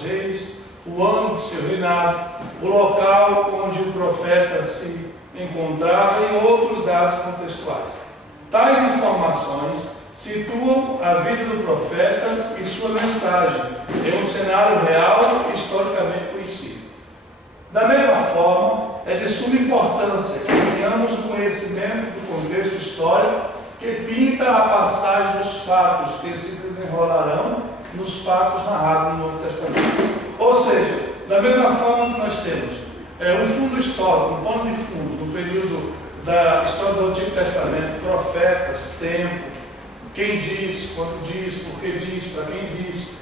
dos reis, o ano do seu reinado, o local onde o profeta se encontrava e outros dados contextuais. Tais informações situam a vida do profeta e sua mensagem em um cenário real e historicamente conhecido. Da mesma forma, é de suma importância que tenhamos o conhecimento do contexto histórico que pinta a passagem dos fatos que se desenrolarão nos fatos narrados no Novo Testamento. Ou seja, da mesma forma que nós temos um fundo histórico, um pano de fundo do período da história do Antigo Testamento, profetas, tempo, quem diz, quando diz, por que diz, para quem diz,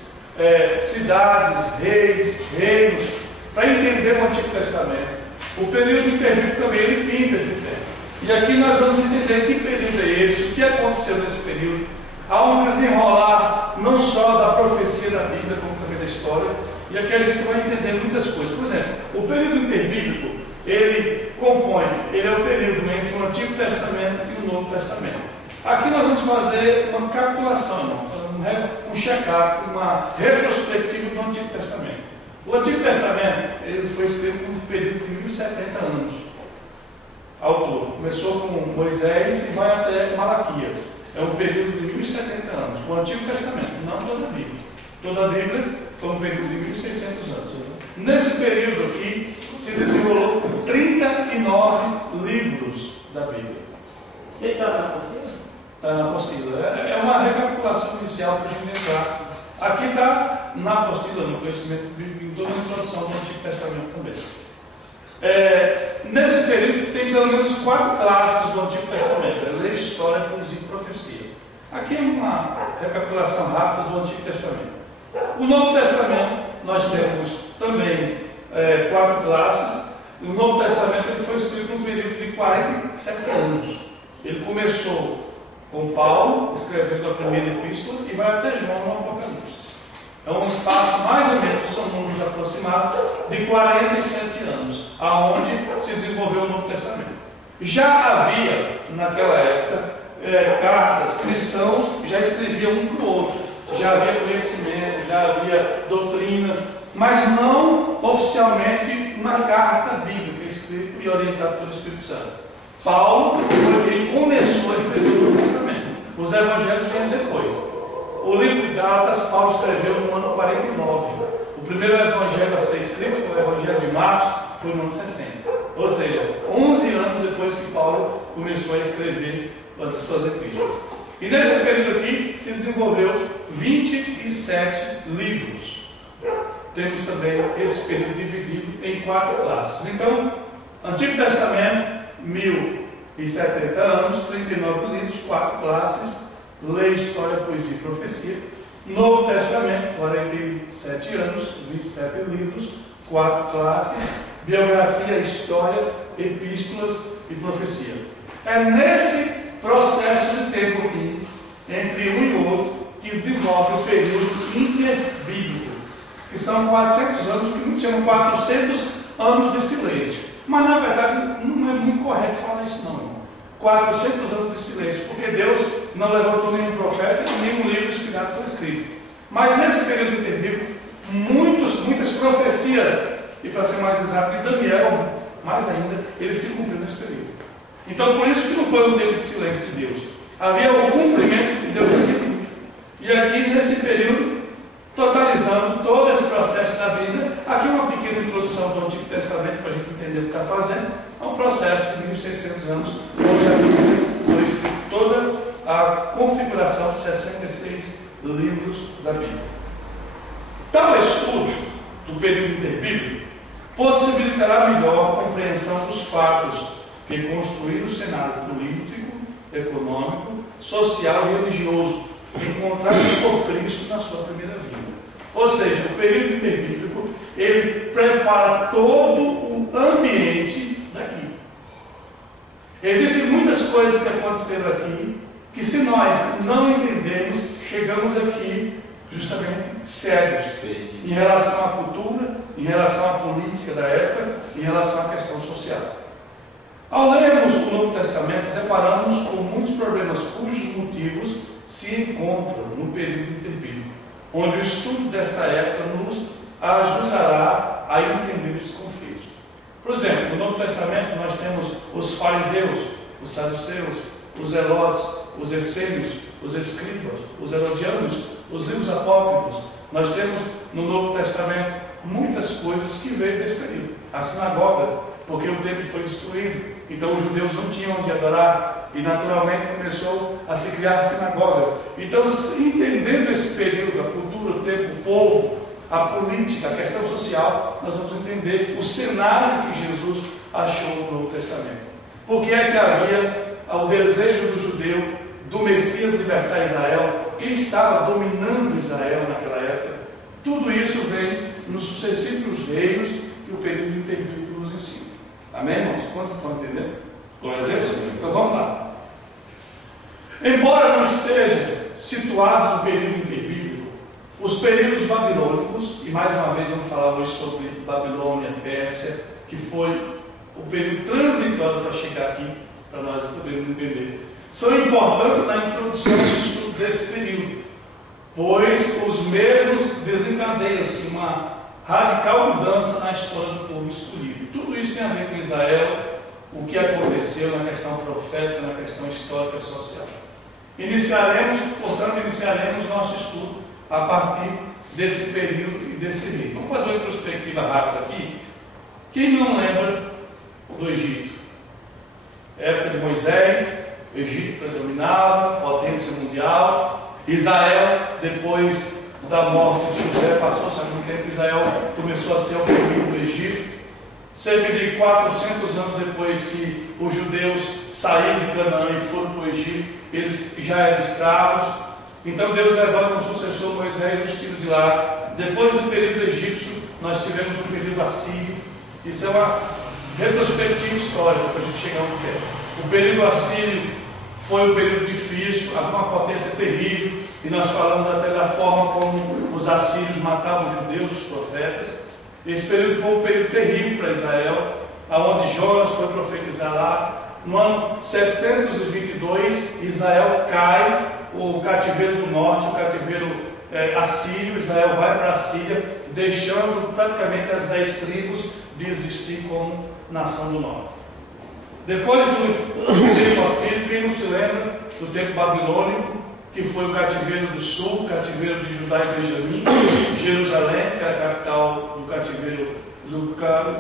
cidades, reis, reinos, para entender o Antigo Testamento. O período interbíblico também ele pinta esse tempo. E aqui nós vamos entender que período é esse, o que aconteceu nesse período. Há um desenrolar não só da profecia da Bíblia, como também da história. E aqui a gente vai entender muitas coisas. Por exemplo, o período interbíblico, ele é o período entre o Antigo Testamento e o Novo Testamento. Aqui nós vamos fazer uma capitulação, um check-up, uma retrospectiva do Antigo Testamento. O Antigo Testamento ele foi escrito por um período de 1070 anos ao todo. Começou com Moisés e vai até Malaquias. É um período de 1070 anos. O Antigo Testamento, não toda a Bíblia. Toda a Bíblia foi um período de 1600 anos. Nesse período aqui se desenrolou 39 livros da Bíblia. Você está na apostila? Está na apostila. É uma recapitulação inicial para a gente entrar. Aqui está na apostila, no conhecimento bíblico, em toda a introdução do Antigo Testamento também. Nesse período tem pelo menos 4 classes do Antigo Testamento: lei, história, poesia e profecia. Aqui é uma recapitulação rápida do Antigo Testamento. O Novo Testamento, nós temos também 4 classes. O Novo Testamento ele foi escrito num período de 47 anos. Ele começou com Paulo, escrevendo a primeira epístola, e vai até João no Apocalipse. É um espaço, mais ou menos, são números aproximados, de 47 anos, aonde se desenvolveu o Novo Testamento. Já havia, naquela época, cartas, cristãos já escreviam um para o outro. Já havia conhecimento, já havia doutrinas, mas não oficialmente uma carta bíblica escrita e orientada pelo Espírito Santo. Paulo foi quem começou a escrever o Novo Testamento. Os evangelhos vêm depois. O livro de Gálatas, Paulo escreveu no ano 49. O primeiro evangelho a ser escrito foi o evangelho de Marcos, foi no ano 60. Ou seja, 11 anos depois que Paulo começou a escrever as suas epístolas. E nesse período aqui se desenvolveu 27 livros. Temos também esse período dividido em 4 classes. Então, Antigo Testamento, 1070 anos, 39 livros, 4 classes: lei, história, poesia e profecia. Novo Testamento, 47 anos, 27 livros, 4 classes: biografia, história, epístolas e profecia. É nesse processo de tempo aqui, entre um e outro, que desenvolve o período interbíblico, que são 400 anos, que muitos chamam 400 anos de silêncio. Mas na verdade não é muito correto falar isso não, irmão. 400 anos de silêncio, porque Deus não levantou nenhum profeta e nenhum livro inspirado foi escrito. Mas nesse período interbíblico, muitas profecias, e para ser mais exato, de Daniel, mais ainda, ele se cumpriu nesse período. Então por isso que não foi um tempo de silêncio de Deus. Havia o cumprimento de Deus aqui. E aqui nesse período, totalizando todo esse processo da Bíblia, aqui uma pequena introdução do Antigo Testamento para a gente entender o que está fazendo. É um processo de 1600 anos, onde a Bíblia foi escrita toda a configuração de 66 livros da Bíblia. Tal estudo do período interbíblico possibilitará melhor a compreensão dos fatos que construíram o cenário político, econômico, social e religioso encontrado por Cristo na sua primeira vida. Ou seja, o período interbíblico ele prepara todo o ambiente daqui. Existem muitas coisas que aconteceram aqui que, se nós não entendermos, chegamos aqui justamente cegos em relação à cultura, em relação à política da época, em relação à questão social. Ao lermos o Novo Testamento, deparamos com muitos problemas cujos motivos se encontram no período interbíblico, onde o estudo desta época nos Por exemplo, no Novo Testamento nós temos os fariseus, os saduceus, os zelotes, os essênios, os escribas, os herodianos, os livros apócrifos. Nós temos no Novo Testamento muitas coisas que veio desse período. As sinagogas, porque o templo foi destruído, então os judeus não tinham onde adorar e naturalmente começou a se criar sinagogas. Então, entendendo esse período, a cultura, o tempo, o povo, a política, a questão social, nós vamos entender o cenário que Jesus achou no Novo Testamento. Porque é que havia o desejo do judeu, do Messias libertar Israel, quem estava dominando Israel naquela época. Tudo isso vem nos sucessivos reinos que o período interbíblico nos ensina. Amém, irmãos? Quantos estão entendendo? Glória a Deus? Então vamos lá. Embora não esteja situado no período interbíblico, os períodos babilônicos, e mais uma vez vamos falar hoje sobre Babilônia, Pérsia, que foi o período transitório para chegar aqui, para nós podermos entender, são importantes na introdução do estudo desse período, pois os mesmos desencadeiam-se uma radical mudança na história do povo escolhido. Tudo isso tem a ver com Israel, o que aconteceu na questão profética, na questão histórica e social. Iniciaremos nosso estudo a partir desse período e desse rei. Vamos fazer uma retrospectiva rápida aqui. Quem não lembra do Egito? Época de Moisés, o Egito predominava, potência mundial. Israel, depois da morte de José, passou-se algum tempo, Israel começou a ser oprimido do Egito. Cerca de 400 anos depois que os judeus saíram de Canaã e foram para o Egito, eles já eram escravos. Então Deus levanta um sucessor, Moisés, os tira de lá. Depois do período egípcio, nós tivemos um período assírio. Isso é uma retrospectiva histórica para a gente chegar onde quer. O período assírio foi um período difícil, foi uma potência terrível, e nós falamos até da forma como os assírios matavam os judeus, os profetas. Esse período foi um período terrível para Israel, aonde Jonas foi profetizar lá. No ano 722, Israel cai, o cativeiro do norte, o cativeiro assírio. Israel vai para a Síria, deixando praticamente as 10 tribos de existir como nação do norte. Depois do tempo assírio, quem não se lembra do tempo babilônico, que foi o cativeiro do sul, o cativeiro de Judá e Benjamim, Jerusalém, que era a capital do cativeiro,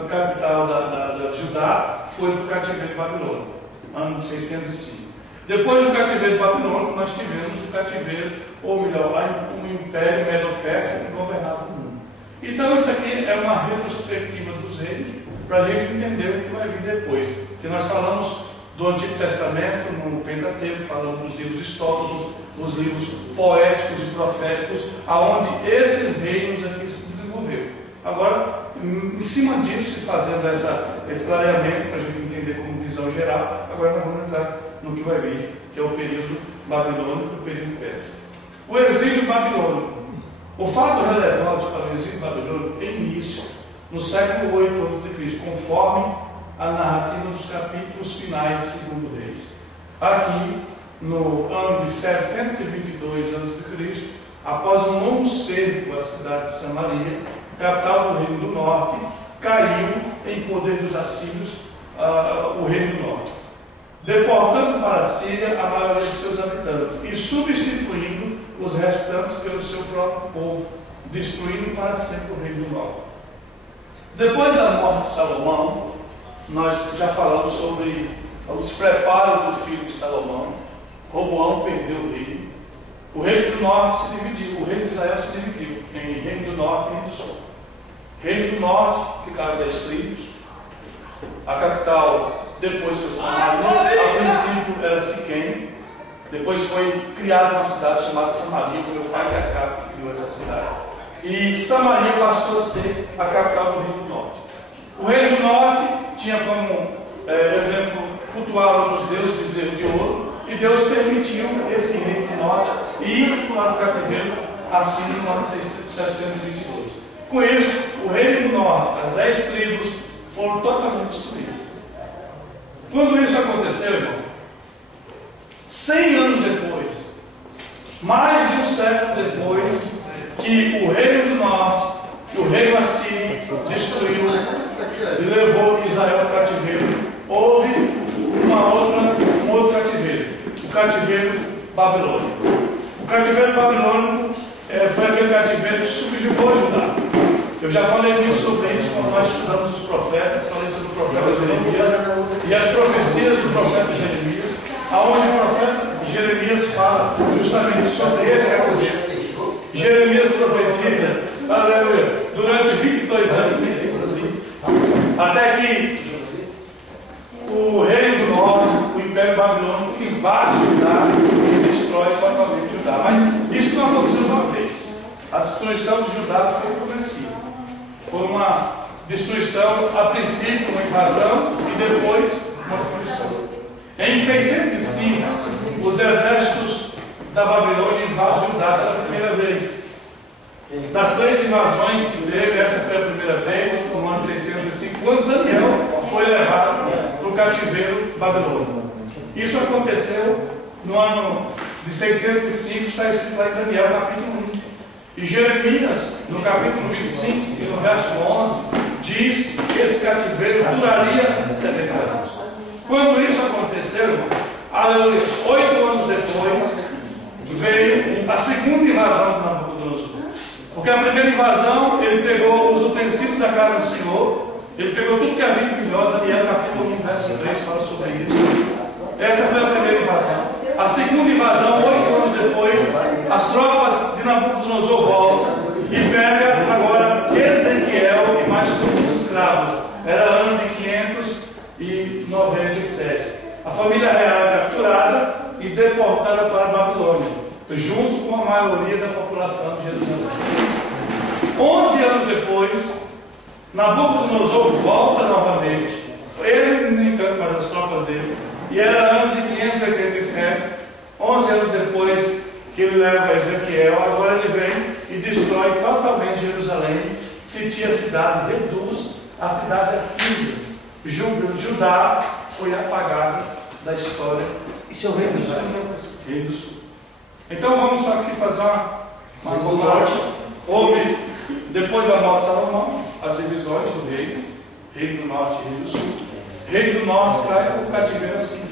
capital da Judá, foi para o cativeiro babilônico, ano 605. Depois do cativeiro babilônico, nós tivemos o cativeiro, ou melhor, o Império Medo-Persa que governava o mundo. Então isso aqui é uma retrospectiva dos reis, para a gente entender o que vai vir depois. Porque nós falamos do Antigo Testamento, no Pentateuco, falamos dos livros históricos, os livros poéticos e proféticos, aonde esses reinos aqui se desenvolveram. Agora, em cima disso, fazendo esse clareamento para a gente entender como visão geral, agora nós vamos entrar no que vai vir, que é o período babilônico e o período persa. O exílio babilônico. O fato relevante para o exílio babilônico tem início no século 8 a.C., conforme a narrativa dos capítulos finais de Segundo Reis. Aqui, no ano de 722 a.C., após um longo cerco à cidade de Samaria, capital do Reino do Norte, caiu em poder dos assírios o Reino do Norte, deportando para a Síria a maioria de seus habitantes e substituindo os restantes pelo seu próprio povo, destruindo para sempre o Reino do Norte. Depois da morte de Salomão, nós já falamos sobre o despreparo do filho de Salomão. Roboão perdeu o reino. O reino do norte se dividiu, o reino de Israel se dividiu em reino do norte e reino do sul. Reino do norte ficaram 10 tribos. A capital depois foi Samaria. A princípio era Siquém. Depois foi criada uma cidade chamada Samaria. Foi o pai de Acabe que criou essa cidade. E Samaria passou a ser a capital do reino do norte. O reino do norte tinha como exemplo cultuar outros deuses, bezerro de ouro, e Deus permitiu esse reino do norte ir para o cativeiro assim no ano 722. Com isso, o reino do norte, as 10 tribos, foram totalmente destruídas. Quando isso aconteceu, irmão, 100 anos depois, mais de um século depois, que o reino do norte, que o rei assírio destruiu e levou Israel ao cativeiro, houve um outro cativeiro, o cativeiro babilônico. O cativeiro babilônico foi aquele cativeiro que subjugou Judá. Eu já falei muito sobre isso quando nós estudamos os profetas, falei sobre o profeta Jeremias e as profecias do profeta Jeremias, aonde o profeta Jeremias fala justamente sobre esse cativeiro. Jeremias profetiza, aleluia, durante 22 anos sem se cumprir, até que o reino do norte, o Império Babilônico, invade Judá e destrói totalmente Judá. Mas isso não aconteceu uma vez. A destruição de Judá foi progressiva. Foi uma destruição, a princípio, uma invasão e depois uma destruição. Em 605, os exércitos da Babilônia invadem Judá pela primeira vez. Das 3 invasões que teve, essa foi a primeira vez, no ano 605, quando Daniel foi levado para o cativeiro babilônico. Isso aconteceu no ano de 605, está escrito lá em Daniel, capítulo 1. E Jeremias, no capítulo 25 e no verso 11, diz que esse cativeiro duraria 70 anos. Quando isso aconteceu, aleluia, 8 anos depois, veio a segunda invasão de Nabucodonosor. Porque a primeira invasão, ele pegou os utensílios da casa do Senhor, ele pegou tudo que havia de melhor. Daniel capítulo 1, verso 3 fala sobre isso. Essa foi a primeira invasão. A segunda invasão, 8 anos depois, as tropas de Nabucodonosor voltam e pega agora Ezequiel e mais todos os escravos. Era ano de 597. A família real é capturada e deportada para a Babilônia, junto com a maioria da população de Jerusalém. 11 anos depois, Nabucodonosor volta novamente. Ele, no entanto, mas as tropas dele. E era ano de 587, 11 anos depois que ele leva Ezequiel. Agora ele vem e destrói totalmente Jerusalém, sitia a cidade, reduz a cidade a cinzas. Judá foi apagado da história. Isso é o rei do sul. Rei do sul. Então vamos só aqui fazer uma comparação. Houve, depois da morte de Salomão, as divisões do reino, reino do norte e reino do sul. Reino do norte cai para o cativeiro assim,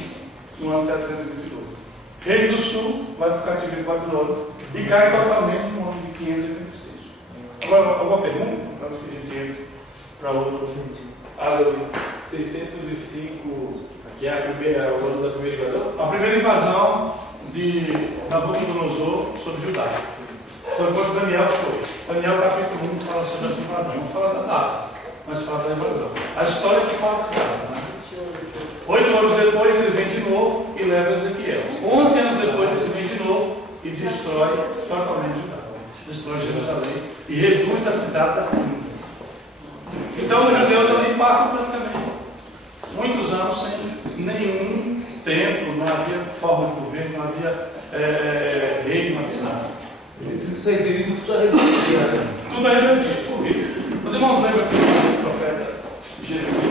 no ano 722. Reino do sul vai para o cativeiro babilônico e cai totalmente no ano de 586. Agora, alguma pergunta? Antes que a gente entre para outro. Aleluia. 605, aqui é o ano da primeira invasão? A primeira invasão de Nabucodonosor sobre Judá. Foi quando Daniel foi. Daniel capítulo 1 fala sobre essa invasão. Não fala da data, mas fala da invasão. A história que fala da data, né? 8 anos depois ele vem de novo e leva Ezequiel. 11 anos depois ele vem de novo e destrói totalmente Judá. Destrói Jerusalém e reduz as cidades a cinza. Então os judeus ali passam praticamente muitos anos sem nenhum templo, não havia forma de governo, não havia rei, não havia nada. Isso aí veio tudo arrependido. Tudo arrependido. Os irmãos lembram do profeta Jeremias?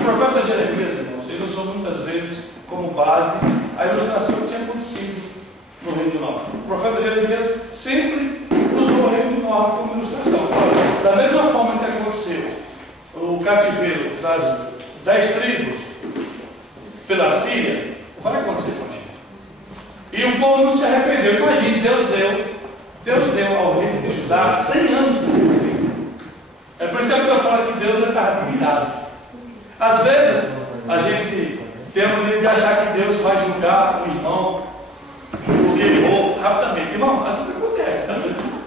O profeta Jeremias, irmãos, ele usou muitas vezes como base a ilustração que tinha acontecido no Reino do Norte. O profeta Jeremias sempre usou o Reino do Norte como ilustração. Da mesma forma que aconteceu o cativeiro das 10 tribos pela Síria, vai acontecer com a gente. E o povo não se arrependeu. Imagine, Deus deu ao reino de Judá 100 anos para se arrepender. É por isso que a Bíblia fala que Deus é carro de graça. Às vezes, a gente tem a maneira de achar que Deus vai julgar o irmão porque errou rapidamente. Irmão, às vezes acontece, às vezes não.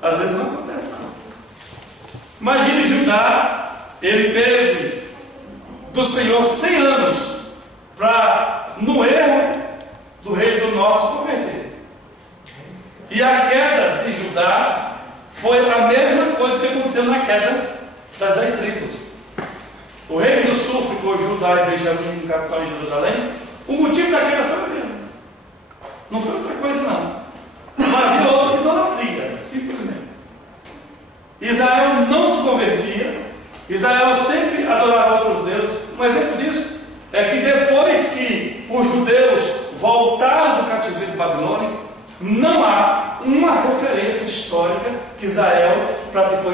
Às vezes não acontece, não. Imagine Judá, ele teve do Senhor 100 anos para, no erro do rei do norte, se converter. E a queda de Judá foi a mesma coisa que aconteceu na queda das 10 tribos. O reino do sul ficou Judá e Benjamim, capital em Jerusalém. O motivo da queda foi o mesmo. Não foi outra coisa, não. Não havia outra idolatria, simplesmente. Israel não se convertia. Israel sempre adorava outros deuses. Um exemplo disso é que depois que os judeus voltaram do cativeiro babilônico, não há uma referência histórica que Israel praticou